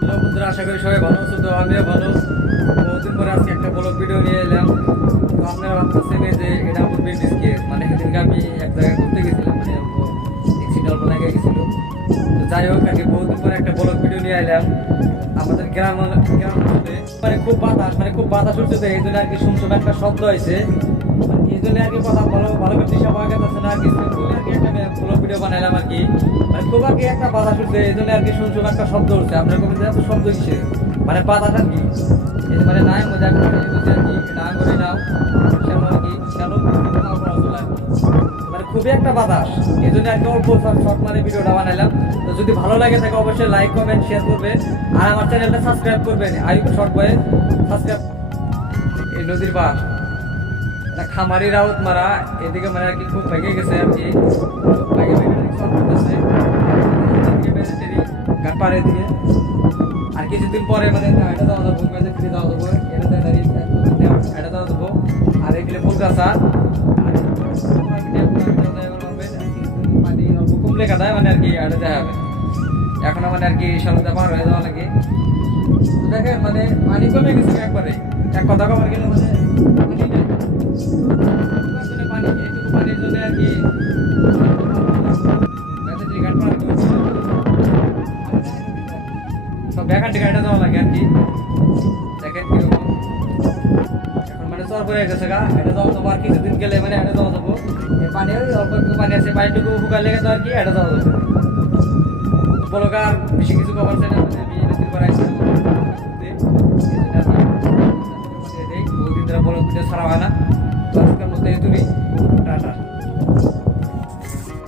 Hello বন্ধুরা, আশা করি সবাই ভালো আছো। তো আমিও ভালো। বহুদিন পরে আজকে একটা ব্লগ ভিডিও নিয়ে এলাম। তো আপনারা ভাবতেছেন যে এটা আমার বিজনেস কেস, মানে সেদিনকে আমি এক জায়গায় ঘুরতে গেছিলাম, মানে অ্যাক্সিডেন্ট লেগে গেছিল। তো যাই হোক, আর কি বহুদিন পরে একটা ব্লগ ভিডিও নিয়ে এলাম। আমাদের গ্রাম গ্রাম অঞ্চলে খুব বাতাস উঠছে, তো এই জন্য আর কি শুনছো একটা শব্দ হয়েছে। এই জন্য আর কি কথা ভালো ভালো করে দিশা পাওয়া গেছে না আর কি। সিম্পলি আর কি একটা ব্লগ ভিডিও বানাইলাম আর কি। মানে খুব আর কি একটা বাতাস উঠছে, এই জন্য আর কি শুনছো একটা শব্দ উঠছে। আপনার কবিতা এত শব্দ কিসে? মানে বাতাস আর কি। এই যে মানে নাই মজা আমি বুঝছি আর কি, না করে নাও শ্যালো আর কি, শ্যালো নাও করা চলে আর কি। মানে খুবই একটা বাতাস, এই জন্য আর কি অল্প শর্ট মানে ভিডিওটা বানাইলাম। তো যদি ভালো লাগে থাকে অবশ্যই লাইক কমেন্ট শেয়ার করবেন, আর আমার চ্যানেলটা সাবস্ক্রাইব করবেন। আইকন শর্ট বয়ে সাবস্ক্রাইব। এই নদীর পার খামারি রাউত মারা এদিকে মানে আর কি খুব ভেঙে গেছে আর কি। ঘাট পাড়ে দিকে আর কিছুদিন পরে মানে এটা দেওয়া যাবো, ফিরে দেওয়া যাবো, এটা দেওয়া যাবো। আর এগুলো ফুল গাছা পানি অল্প কমলে কাদায় মানে আর কি এটা দেখা যাবে। এখন মানে আর কি সামনে পার হয়ে যাওয়া লাগে। দেখেন মানে পানি কমে গেছে একবারে, এক কথা কমার গেলে মানে পানি নাই। পানি এইটুকু পানির জন্য আর কি সব ব্যাখানটি গাড়িটা দেওয়া লাগে আর কি। দেখেন কিরকম এখন মানে চর পড়ে গেছে গা, এটা দেওয়া যাবো। আর কিছুদিন গেলে মানে এটা দেওয়া যাবো। পানি অল্প একটু পানি আছে, পানিটুকু শুকার লেগে তো আর কি এটা দেওয়া যাবে। বলো আর বেশি কিছু কভার চাই না, মানে আমি নদীর পাড়ে আসছি বহুদিন ধরে বলো ভিডিও ছাড়া হয় না। তো আজকের মধ্যে তুলি টাটা।